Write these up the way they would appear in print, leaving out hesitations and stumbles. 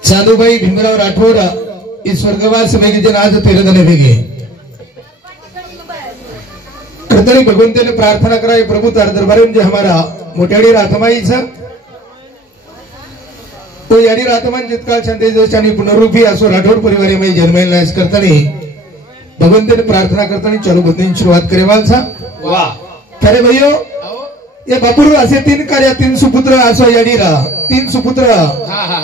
साधुभाई भीमराव राठौर इस स्वर्गवास जन आज 13 जन भेगे कृतनी भगवंते ने प्रार्थना कराई प्रभु तार दरबार में हमारा मोठ्याडी रातमाई तो याडी रातमान जितकाळ छंदे जोशानी पुनरुपी असो राठौर परिवार में जन्मेला इस करतानी भगवंते ने प्रार्थना करतानी चालू बदनी शुरुआत करेवाल सा वाह करे भैयो ये बापूर असे 3 कार्य 3 सुपुत्र असो याडीरा 3 सुपुत्र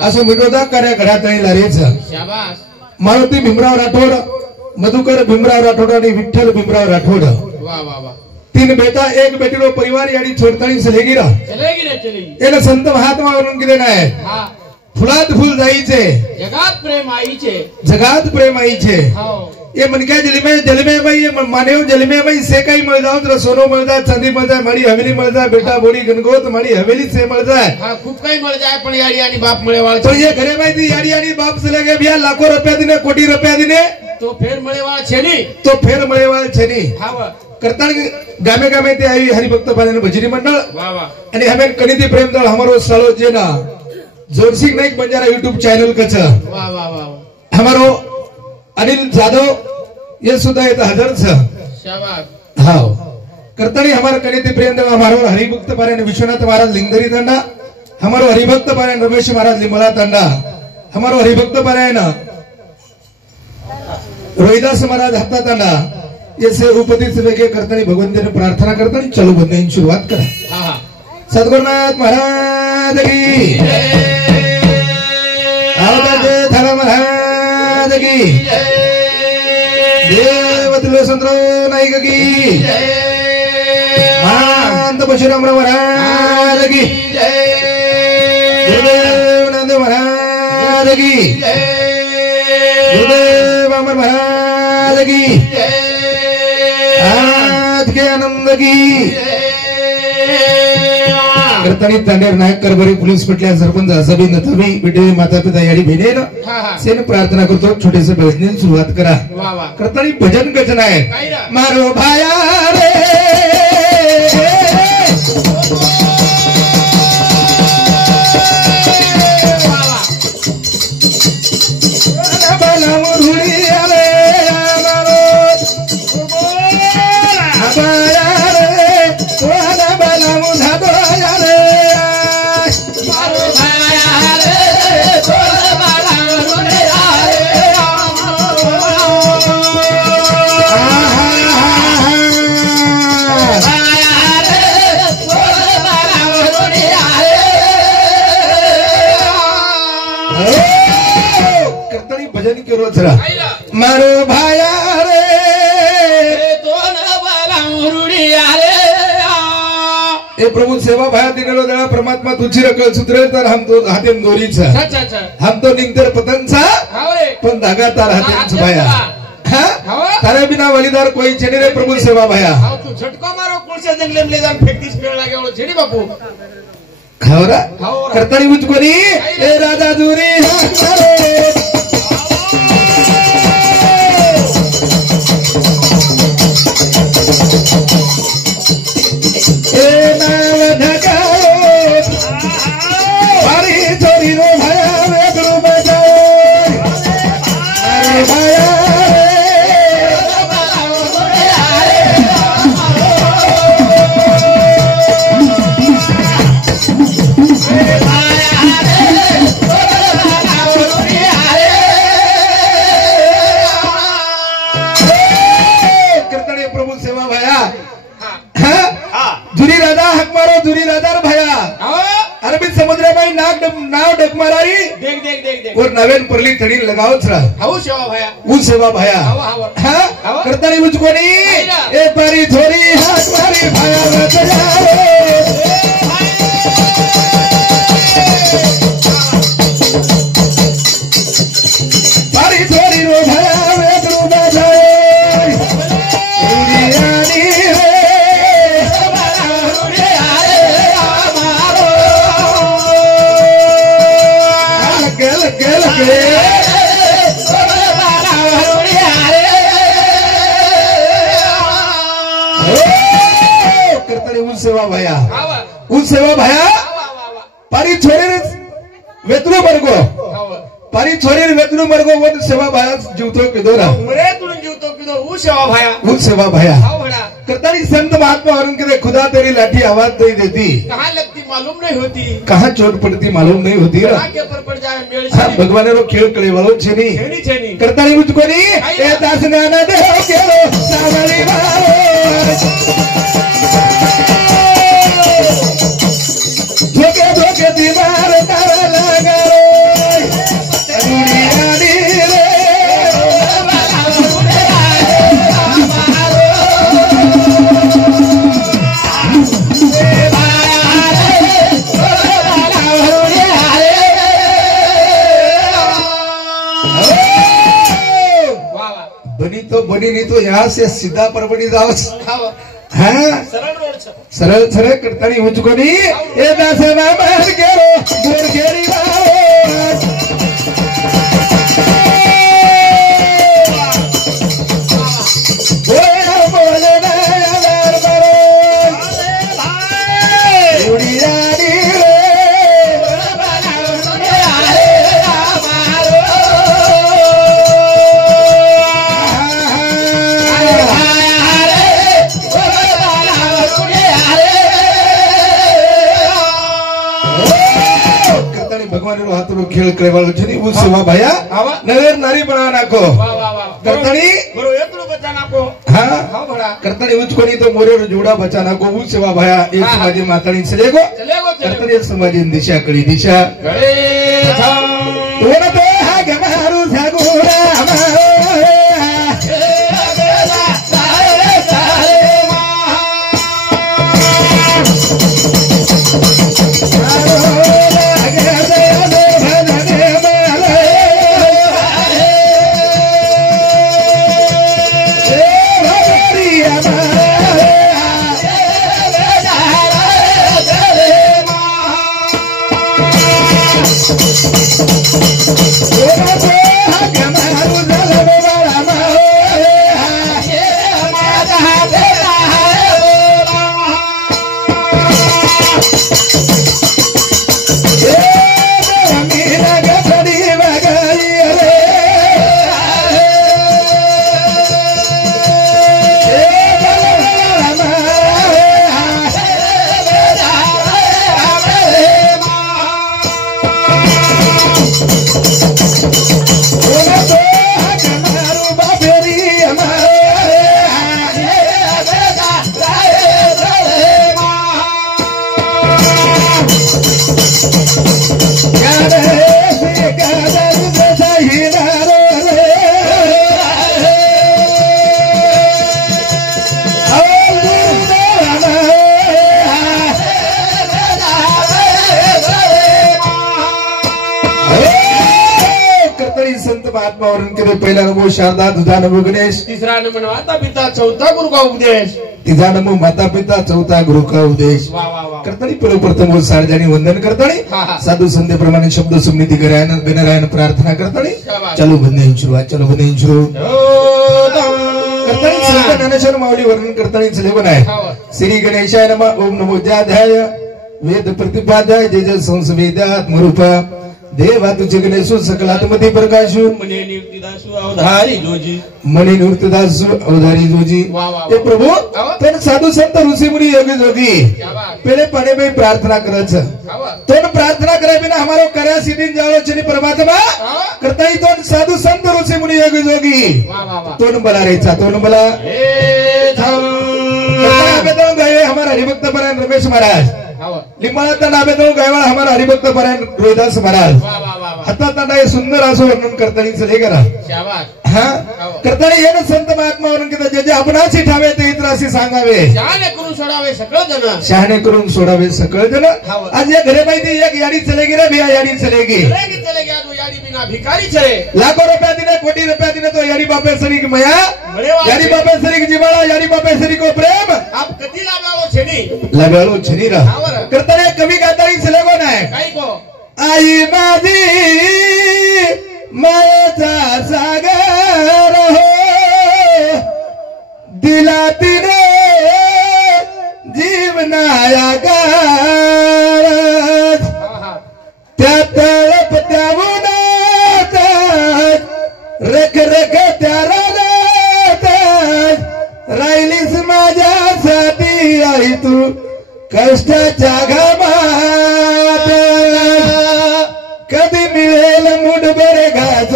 असो विनोदा कार्य घडातळीला रेच शाबास मारुती भीमराव राठौर मधुकर भीमराव राठौर आणि विठ्ठल भीमराव राठौर वाह वाह वाह 3 बेटा एक बेटीरो परिवार याडी छोडतानी चलेगीरा चलेगी संत महात्मा वरून गेले नाही फुलात फुल जाईचे जगात प्रेम आईचे ये मनक्या जलमे बाई ये मानेव जलमे बाई से काही मिळ जाऊ तर सोनो मिळ जाय चांदी मिळ जाय माडी हवेली मिळ जाय बेटा बोडी गणगोत माडी हवेली से मिळ जाय खूप काही मिळ जाय पण याडी आणि बाप मिळेवाळ तो ये घरे माहिती याडी आणि बाप चले गे बिया लाखो रुपया दिने कोटी रुपया दिने तो फेर मिळेवाळ छेनी करताना गामे गामे ते आई हरिभक्त पाण्याने भजनी मंडळ वाह वाह आणि हमें कनिती प्रेम दळ हमारो सालो जे ना जोरसिंह नाईक बंजारा यूट्यूब चैनल कच वाह वाह वाह हमारो अनिल जादव ये सुधा है हजार शाबाश हाँ करतानी हमारा कनिती प्रेम दळ हमारो हरिभक्त पाण्याने विश्वनाथ महाराज लिंगदरी दंडा हमारो हरिभक्त पाण्याने रमेश महाराज लिमला दंडा हमारो हरिभक्त पाण्याने रोहिदास महाराज हत्ता दंडा ये से उपदेश वेगे करतानी भगवंते ने प्रार्थना करतानी चलो बंदे शुरुआत करा सद्गुरुनाथ महाराज की धर्म महाराज की देवतुल्य संत नाईक की महंत परशुराम महाराज की गुरुदेव नंद महाराज की गुरुदेव अमर महाराज की आज के आनंद की करतानी तांडेर नायक करबरी पोलीस पटल्या सरपंच सभी नथवी बिडे माता पिता याडी भेनेन सेन प्रार्थना करतो छोटेसे भजन सुरुवात करा करतानी भजन गजन आहे मारो भाया रे मारो भाया रे तो ए प्रभु सेवा भाया दिनेलो दळा परमात्मा तुझी रकल सुधरे तर हम तो हातेम दोरीचा हम तो निंतर पतंचा पण धागा तार हातेम भाया तारे बिना वलीदार कोई छेनी रे प्रभु सेवा भाया तू झटको मारो कुळसे जंगले में ले जान फेकतीस पेड़ लागे ओळो छेनी बापू खावरा करतानी मुझकोनी ए राजा दूरी हमारे और नवेन परली थड़ी लगाओ सेवा भाया करता नहीं मुझको नहीं एक बारी थोड़ी हाथ मारी भाया बारी थोड़ी रो भाया वे डूबा जाए सेवा भाया पारी छोड़े वेतरू बरगो हो पारी छोरी वेतरू बरगो वो सेवा भाया जीवतो किदोरा मरे तुला जीवतो किदो ऊ सेवा भाया वो सेवा भाया हो भड़ा करतानी संत महात्मा और उनके खुदा तेरी लाठी आवाज नहीं देती कहाँ लगती मालूम नहीं होती कहाँ चोट पड़ती मालूम नहीं होती है कहाँ के ऊपर पड़ जाए मेल हाँ भगवान रो खेल कले वालों छेनी छेनी छेनी करतानी मुझको नहीं ए दास गाना दे हो केरो सावरी धोके धोके दीवार तारा लगा बनी नहीं तो यहाँ से सीधा परबड़ी जाओ हाँ सरल रोड छ सरल सरल करतानी मुझको नहीं ए दास मार केरो गोर केरी बोले ना यार भाई उड़िया भगवान रो हाथ रो खेल करे वालो छनी वो सेवा भाया नगर नारी बना नाखो वाह वाह वाह करतानी बरो एतलो बच्चा नाको हाँ हां भड़ा करतानी उचको नहीं तो मोरे रो जोड़ा बच्चा नाको वो सेवा भाया एक समाजी मातानी चलेगो करतानी एक समाजी दिशा कड़ी दिशा गड़े थाम तो ना तो हा गमारू सागुरा हमारो महात्मा और उनके पहला नंबर शारदा दूसरा नंबर गणेश तीसरा नंबर माता पिता चौथा गुरु का उपदेश तीसरा नंबर माता पिता चौथा गुरु का उपदेश वाह वाह वाह करतानी प्रथम वो सार्वजनिक वंदन करतानी साधु संत प्रमाणे शब्द सुमनिती करायन गणरायन प्रार्थना करतानी चलो बंदन शुरुआत चलो बंदन शुरू करतानी श्री ज्ञानेश्वर माऊली वर्णन करतानी चले बनाय श्री गणेशाय नमः ओम नमो ज्याध्याय वेद प्रतिपाद्याय जय जय संसवेदात्मरूप देवा तुझे गणेशु सकलात्मती प्रकाशु मने निवृत्तिदासु अवधारी जोजी मणि निवृत्तिदासु अवधारी जोजी ये प्रभु तन साधु संत ऋषि मुनि योगी जोगी पहले पने में प्रार्थना करछ तोन प्रार्थना करे बिना हमारो कर्या सिद्धि जावो छनी परमात्मा करताई तोन साधु संत ऋषि मुनि योगी जोगी तोन बला रेचा तोन बला हे धम आवेदन गए हमारा हरिभक्त परायण रमेश महाराज लिंबाळा नावेदन गयवाळ हमारा हरिभक्त परायण रोहिदास महाराज आता त्यांना हे सुंदर असं वर्णन करताना चले करा हा करताना येणं संत महात्मा म्हणून की जे जे आपणाची ठावे ते इतर असे सांगावे शहाणे करून सोडावे सकळ जण शहाणे करून सोडावे सकळ जण आज या घरे माहिती एक याडी चलेगी रे भैया याडी चलेगी चलेगी तो याडी बिना भिकारी चले लाखो रुपया दिने कोटी रुपया दिने तो याडी बापे सरी की मया याडी बापे सरी की जिवाळा याडी बापे सरी को प्रेम आप कधी लगावो छेनी लगालो छनी रा करताना कमी गाताळी चलेगो नाही काय को आई माझी मायाचा सागर हो दिला तिने जीवनाया गार त्या तळ माझ्यासाठी आई तू कष्टाच्या घामात कधी मिळेल मुठभर घास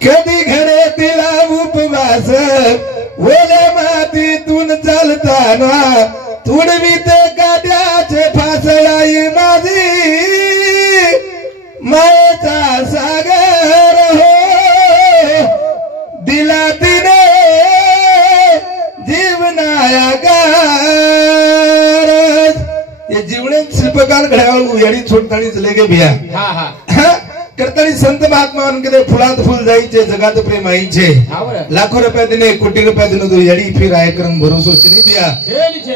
कधी घडे तिला उपवास ओल्या मातीतून चालताना तुडवीते काट्याचे फासळाई माझी मायेचा सागर हो दिला तिने जीवनाया गार हे जीवने शिल्पकार घड्याळ याडी छोडतानीच लेगे भिया करतानी संत महात्मा म्हणून फुलात फुल जायचे जगात प्रेम आईचे लाखो रुपया दिने कोटी रुपया दिनो तो याडी फिर आय करम भरोसो चिनी दिया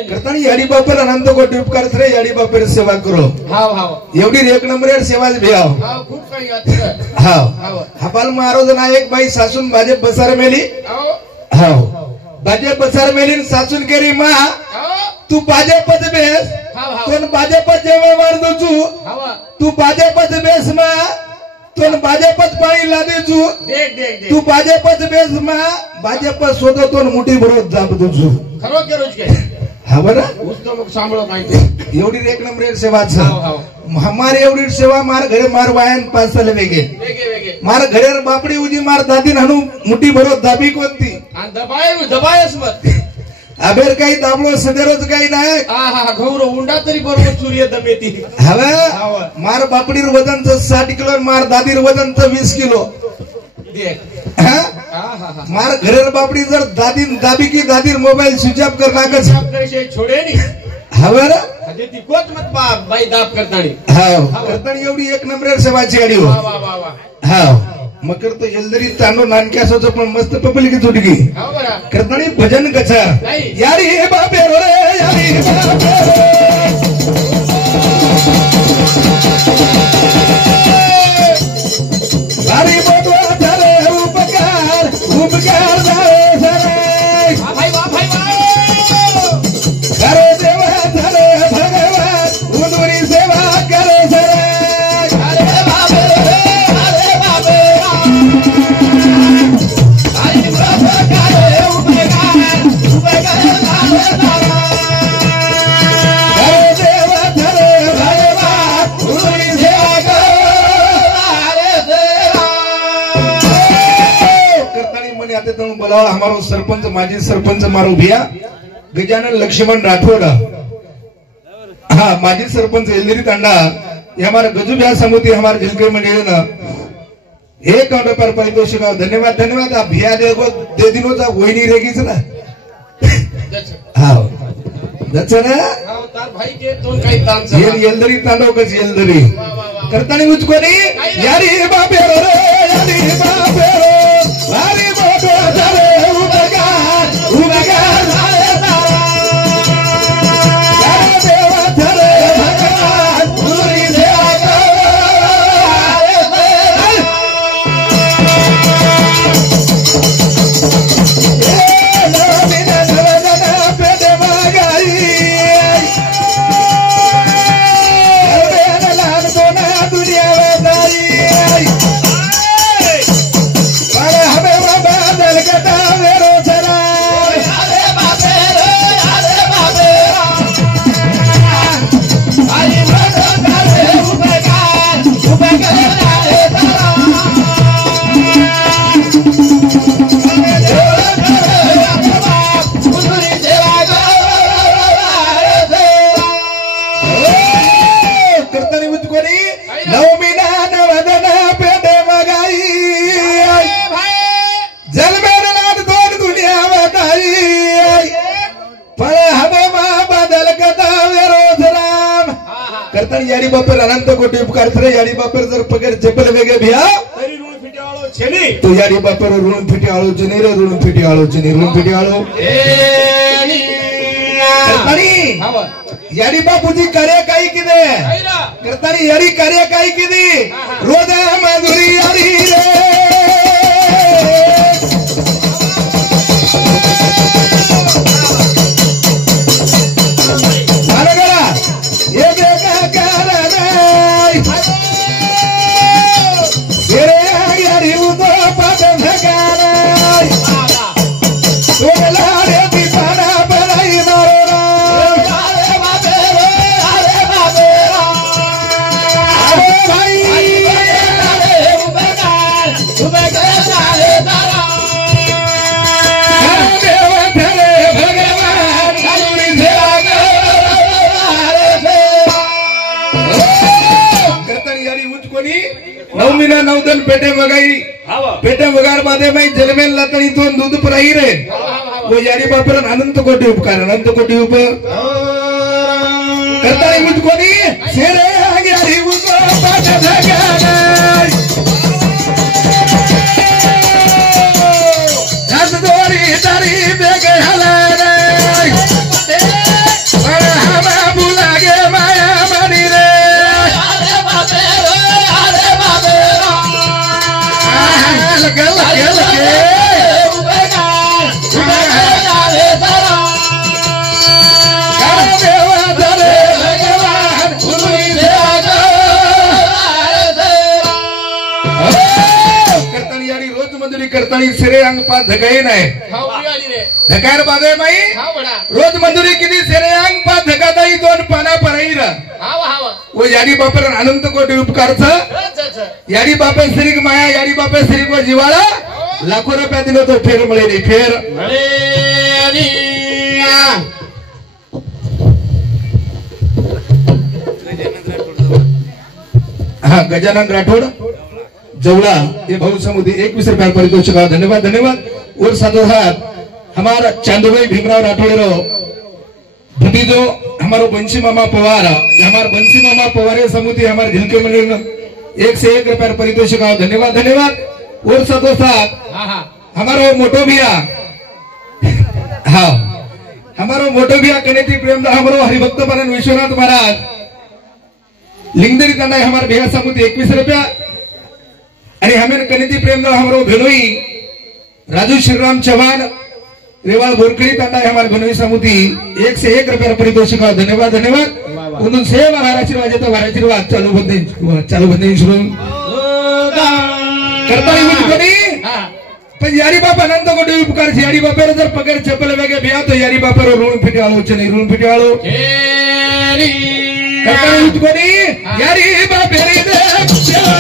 करतानी याडी बापर अनंत कोटी उपकार रे याडी बापर सेवा करो एवढी एक नंबर सेवाच भियाव हापाल मारो जना एक बाई सासून भाजप बसार मेली भाजप बसार मेली सासून केरी मा तू भाजपच बेस कोण भाजपच जेव्हा वाढतो तू भाजपच बेस मा तुन भाजपच पाणी लादेचू तू भाजपच बेस मा भाजप स्वतःतून मोठी बरोबर जाप तुझू हा बरं सांभाळ माहिती एवढी एक नंबर सेवाच हमारे एवढी सेवा मार घरे मार वायन पाच साले वेगे मार घरे बापडी उजी मार दादी हणू मोठी बरोबर दाबी कोणती दबायच मत अबेर काही दाबलो सदेरोच काही नाही गौरव उंडा तरी बरोबर सूर्य दमेती हवं मार बापडीर वजनचं 60 किलो मार दादीर वजनचं 20 किलो मार घरेर बापडी जर दाबी की दादीर मोबाईल स्विच ऑफ करणार छोडे हवं ती कोच मत बाई दाब करतानी करतानी एवढी एक नंबर सेवाची गाडी हो हा मग करतो एलदरी तांडो नानक्यासोच पण मस्त पब्लिक चुटकी करतानी भजन कचा यारी हे बापे रो रे यारी हे बापे यारी बोटवा झाले उपकार झाले सरे करे देवा झाले भगवान उदुरी सेवा करे सरे बोलावा हमारो सरपंच माजी सरपंच मारो भिया गजानन लक्ष्मण राठौड़ हाँ माजी सरपंच एलदरी तांडा ये हमारा गजू ब्याह समिति हमारे झिलके मंडल न एक पर पारितोषिक धन्यवाद धन्यवाद आप भिया दे दिनों वहिनी रेगीच ना हाँ एलदरी तांडव कशी एलदरी करतानी उचकोनी यारी बापे रो रे यारी बापे रो यारी बापे झाले उपकार झाले देवा झाले भगवान तुरी सेवा याडी बापर अनंत कोटी उपकार रे याडी बापर जर पगार चपल वेगे भिया तरी ऋण फिटे आलो छेनी तो याडी बापर ऋण फिटे आलो चनी रे ऋण फिटे आलो चनी ऋण फिटे आलो करतानी याडी बापूजी कार्य काही किदे करतानी याडी कार्य काही किदी रोज माधुरी याडी रे यारी उदो पद भगाराय कोणी 9 महिना 9 दिन पेटे मगाई पेटे वगार मध्ये माई जन्मेल लातणी तो दूध पराई रे वो यारी बापर अनंत कोटी उपकार अनंत कोटी उप करता मुझ कोणी सेरे आगे उगो पाट धगाय हात दोरी तारी बेग हलाय करतानी सिरे अंग पात धकाई नाही धकार बादे माई रोज मंजुरी किती सिरे अंग पात धकाताई दोन पाना पराई रा वो यारी बापर अनंत कोटी उपकारचा यारी बापे श्री माया यारी बापे श्री को जिवाळा लाखो रुपया दिलो तो फेर मिळे नाही फेर हा गजानन राठोड जवला ये भाऊ समुदी 21 रुपया पारितोषिक धन्यवाद धन्यवाद और साधो हाथ हमारा चांदूभाई भीमराव राठोड़ भतीजो हमारो बंसी मामा पवार हमारे बंसी मामा पवार समुदी हमारे झिलके मंडल 1 से 1 रुपया पारितोषिक धन्यवाद धन्यवाद और साधो साथ हमारो मोटो भैया हाँ हमारो मोटो भैया कनेती प्रेम हमारो हरिभक्त पालन विश्वनाथ महाराज लिंगदरी तंडा हमारे भैया समुदी 21 रुपया आणि हमें कनिती प्रेमदार हमारो भेनोई राजू श्रीराम चौहान रेवाल बोरकड़ी तांडा हमारे भेनोई समुदी 1 से 1 रुपया पारितोषिक धन्यवाद धन्यवाद उन्होंने सेवा आशीर्वाद तो आशीर्वाद चालू बंदे शुरू करता कोणी पण यारी बाप अनंत कोटी उपकार यारी बापेर जर पगार चप्पल वेगे बिया तो यारी बापेर ऋण फिटाळो चने ऋण फिटाळो करता कोणी यारी बापेर सेवा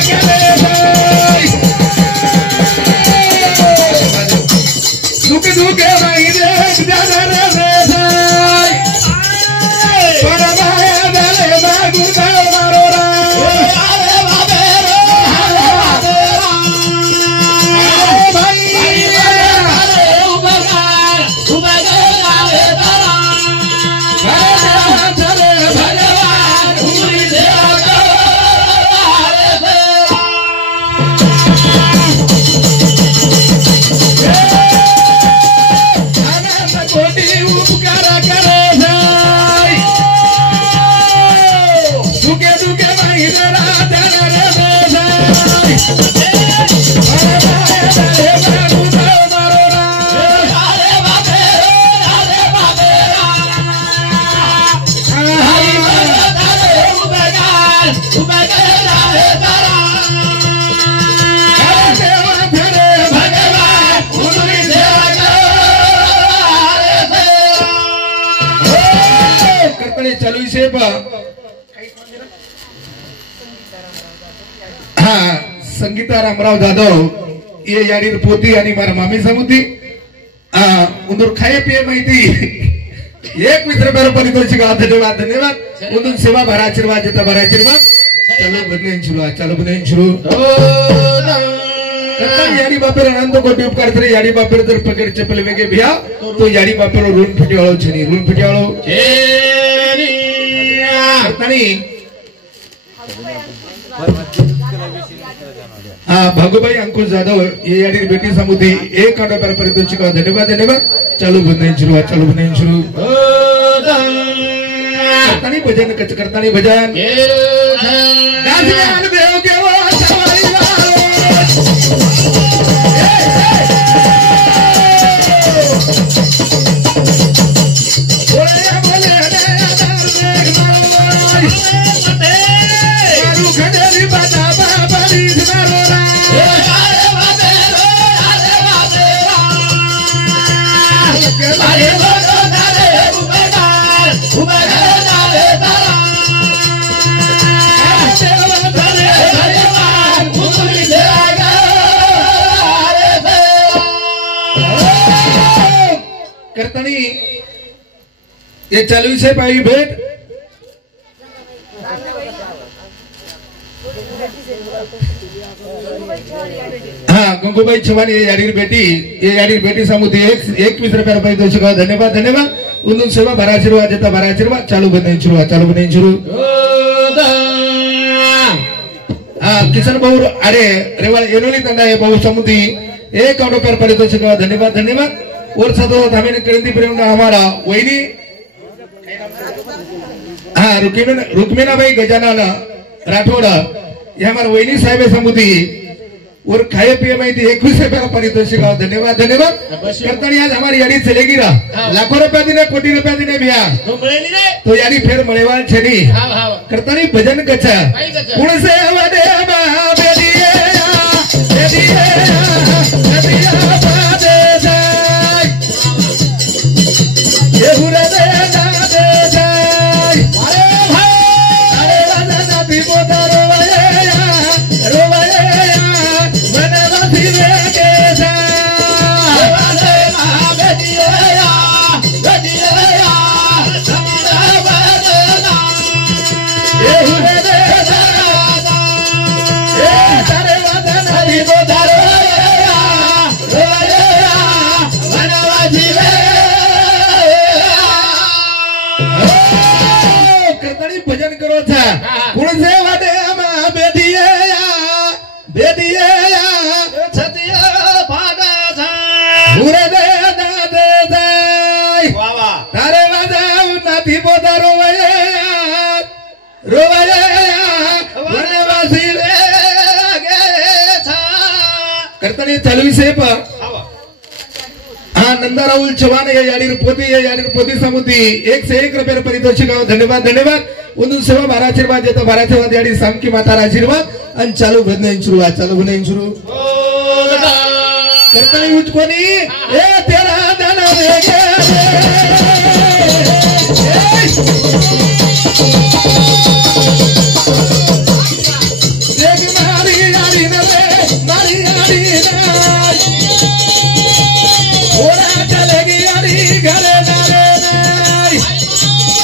दुख दुखे नाही रे जाना रे पर माया दले मागू मारो रा अरे बाबे भाई अरे उबगार आवे तारा अरे भगवान उमरी दे चालू से हाँ संगीता रामराव जाधव ये यारी पोती आणि मारा मामी समुदी उंदूर खाए पिए माहिती 21 रुपया पारितोषिक धन्यवाद धन्यवाद उंदूर सेवा भरा आशीर्वाद देता भरा आशीर्वाद चालू बने शुरू यारी बापेर अनंत कोटी उपकार करे यारी बापेर जर पगार चप्पल वेगे भिया तो यारी बापेर ऋण फिटाळो छनी ऋण फिटाळो भागुभाई अंकुश जाधव ये यारी बेटी समुदी 1 रुपया पारितोषिक धन्यवाद धन्यवाद चालू बने शुरू करतानी भजन कच करतानी भजन देव के करतानी ये चालू से पाई भेट हाँ गंगूबाई चव्हाण ये याडीर बेटी सामुदी 21 रुपये पारितोषिक धन्यवाद धन्यवाद उन्दून सेवा भराशीर्वाद देता भराशीर्वाद चालू बने शुरू किशन भाऊ अरे रेवाड़ एनोली तंडा है भाऊ समुदी 1 रुपये पारितोषिक धन्यवाद धन्यवाद और सदो धामे करिंदी प्रेम हमारा वहीनी हाँ रुक्मिना भाई गजानन राठौड़ ये हमारे वहीनी साहेब समुदी और खाए पिए में 21 रुपये पारितोषिक धन्यवाद धन्यवाद करतानी आज हमारी याडी चलेगी लाखों रुपया दिने कोटी रुपया दिने भैया तो याडी फेर मळेवाल छेनी करतानी भजन कचा कुण से वडे भजन करो था कुण से वडे बेदिया छतिया भागा था पूरे दे दादे दाई तारे वादा नाती पोता रोवया वनवासी रे गे था करतानी चालवी से पर हाँ नंदा राहुल चव्हाण या याडीर पोती समुदी 1 से 1 रुपये पारितोषिक धन्यवाद धन्यवाद उन्दून सेवा भराशीर्वाद देता भराशीर्वाद याडी सामकी माता आशीर्वाद आणि चालू बने शुरू करतानी उचकोनी ए तेरा दाना देगे देख मारी याडी ओरा चलेगी याडी घरे नारे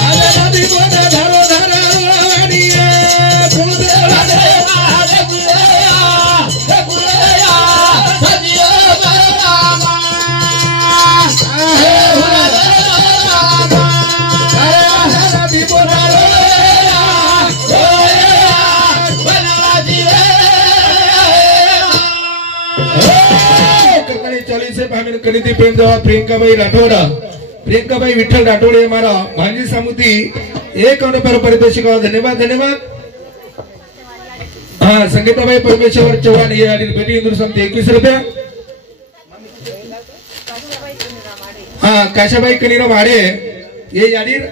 अरे नदी बोना धरो वानिया कुलदेवा दे गुलेया सजियो बरामा अरे नदी बोना कनिती प्रेम देवा प्रियंका भाई विठ्ठल राठौड़ हमारा भांजी सामुदी 1 रुपये पारितोषिक धन्यवाद धन्यवाद हाँ संगीता भाई परमेश्वर चव्हाण ये याडीर बेटी इंदूर सामुदी 21 रुपया हाँ काशाबाई कनीराम आडे ये याडीर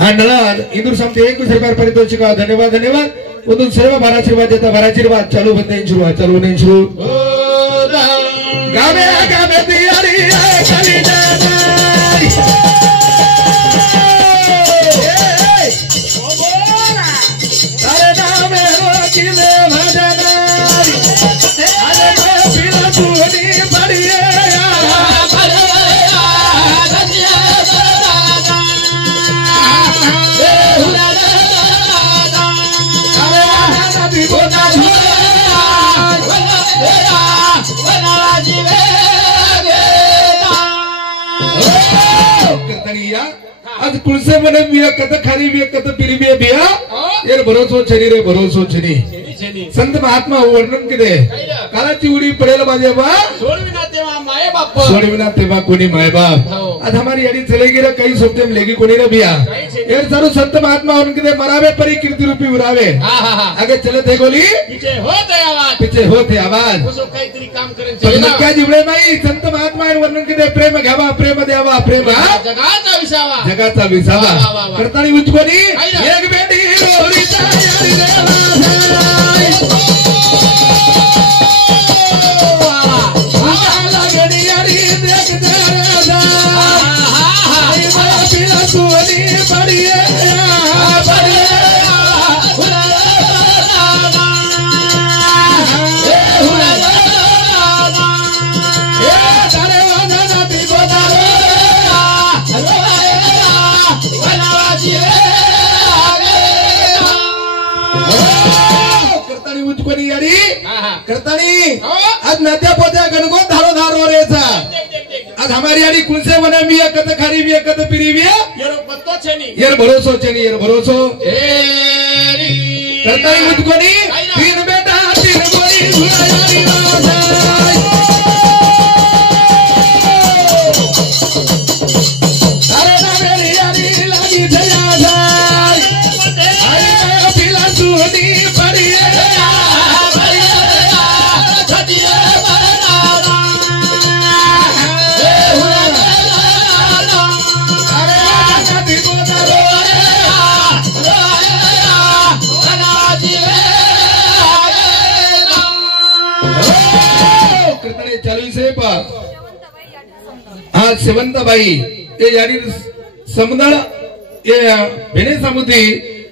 हाँ नला इंदूर सामुदी 21 रुपये पारितोषिक धन्यवाद धन्यवाद उन्दून सेवा भराशीर्वाद देता भराशीर्वाद चालू बने शुरू गावे दियारी कली जानाई अरे नामे रोकिले भजनाई अरे पिला तूनी पड़िए आज कुलसे मने बिया कत खारी बिया कत पिरी बिया यार भरोसो छनी संत महात्मा वर्णन किदे कालाची उडी पडेल माझे बा सोडविना तेव्हा कोणी माय बाप आज हमारी याडी चलेगी रे काही सोबते लेगी कोणी रे बिया यार सारो संत महात्मा वर्णन किदे मरावे परी कीर्ती रूपी उरावे आगे चलत है गोली पीछे होते आवाज काहीतरी काम करेन क्या जिवळे नाही संत महात्मा वर्णन किदे प्रेम घ्यावा प्रेम द्यावा प्रेम जगाचा विसावा करतानी उचकोनी एक बेटी रोरीचा यारी करतानी उचकोनी यारी हा हा करतानी हो. आज नद्या पोत्या गणगो धारो धारो रेचा आज हमारी यारी कुलसे बना भी कत खारी भी कत पीरी भी येरो पत्तो छे नी यार भरोसो चनी यार भरोसो एरी करतानी उचकोनी तीन बेटा तीन बोरी झुला यारी राजाई अरे ना मेरी यारी लागी जया जाय आई पिला सुनी पड़िए आज सेवंताबाई ये यानी समुदाय ये बेने समुद्री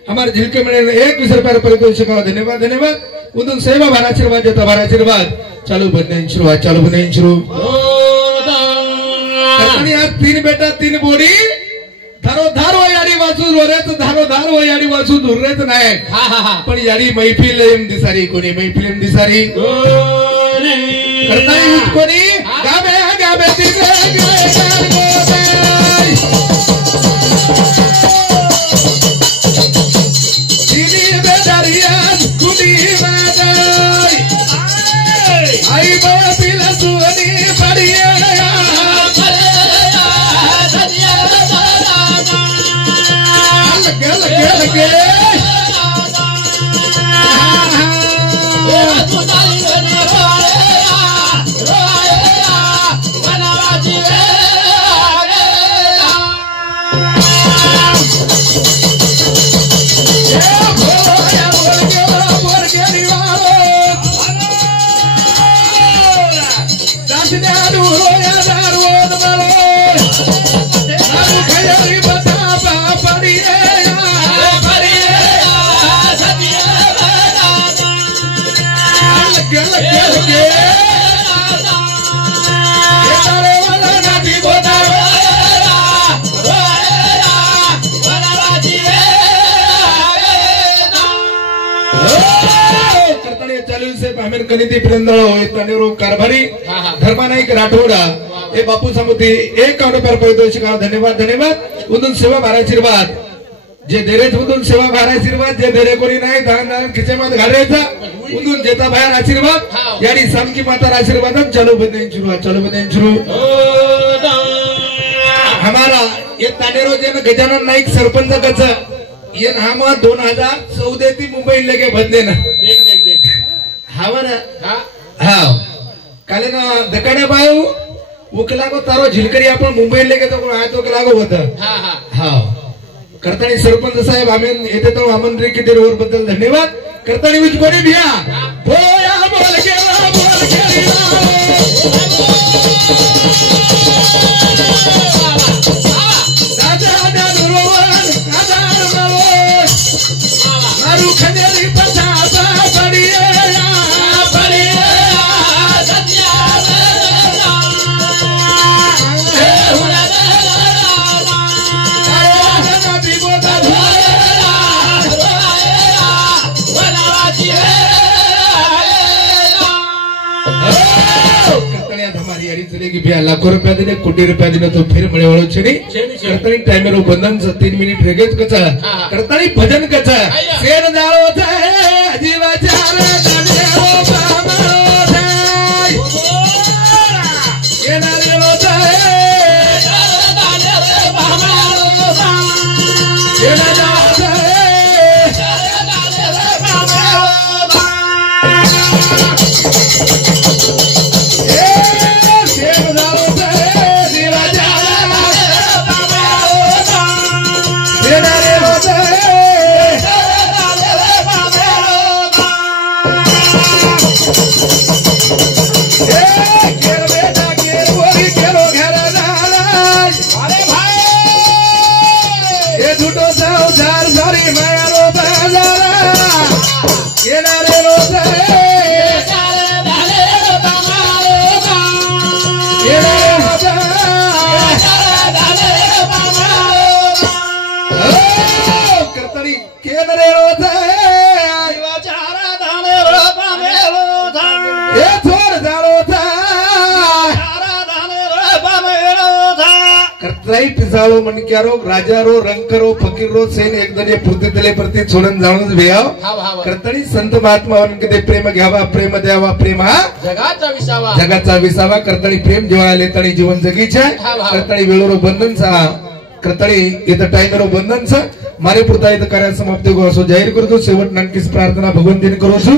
हमारे झिलके में 21 रुपये परितोषिक धन्यवाद धन्यवाद उदून सेवा भार आशीर्वाद देता भार आशीर्वाद चालू बने शुरू आज तीन बेटा तीन बोरी धारो धारो यारी वाचू रोरेत धारो धारो यारी वाचू धुरेत नाही पण यारी मैफिल दिसारी कोणी मैफिल दिसारी करतानी कोणी गावे गावे तिथे आई बापिला सुनी पड़िए लगे लगे लगे कारभारी धर्मानायक राठोडा हे बापू समुद्री 1 रुपये परितोषिक धन्यवाद धन्यवाद उदून सेवा भार आशीर्वाद जे देरेच उदून सेवा भार आशीर्वाद जे देरे कोणी नाही दान खिचे मत घालायचा उदून जेता बाहेर आशीर्वाद यानी सामकी माता आशीर्वाद चालू बंदे शुरू हमारा ये तानेरो जे गजानन नाईक सरपंच कच ये नाम 2014 ती मुंबई लेके बदले ना देख हावर हा काले ना दकाने बायू उकला को तारो झिलकरी आपण मुंबई लेके तो आय तो लागो होता हा करतानी सरपंच साहेब आम्ही येते तो आमंत्रित किती रोड बद्दल धन्यवाद करतानी विच कोणी भिया बोया बोल लाखों रुपया दिने कोटी रुपया दिने तो फिर मळे वाळो छेनी करतानी टाइमरो बंधन 3 मिनिट रेगेच कचा करतानी भजन कचा शेर जाळो थाय जीवाच्या दानेरो बामारो थाय येनारेलो थाय दानेरो बामारो थाय येना जाळो थाय दानेरो बामारो स्ट्राइट जाळो मनक्यारो राजारो रंकरो फकीरो सेन एकदने पूर्तीतले प्रति सोडून जाणून भेयाव करतणी संत महात्मा कधी प्रेम घ्यावा प्रेम द्यावा प्रेम हा जगाचा विसावा करतणी प्रेम जेव्हा आले तणी जीवन जगीचे करतणी वेळोरो बंधनचा करतणी इथं टाइमरो बंधनचा मारे पुरता इथं कार्य समाप्ती गो असो जाहीर करतो शेवट नक्कीच प्रार्थना भगवंतीने करू असू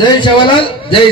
जय शिवलाल जय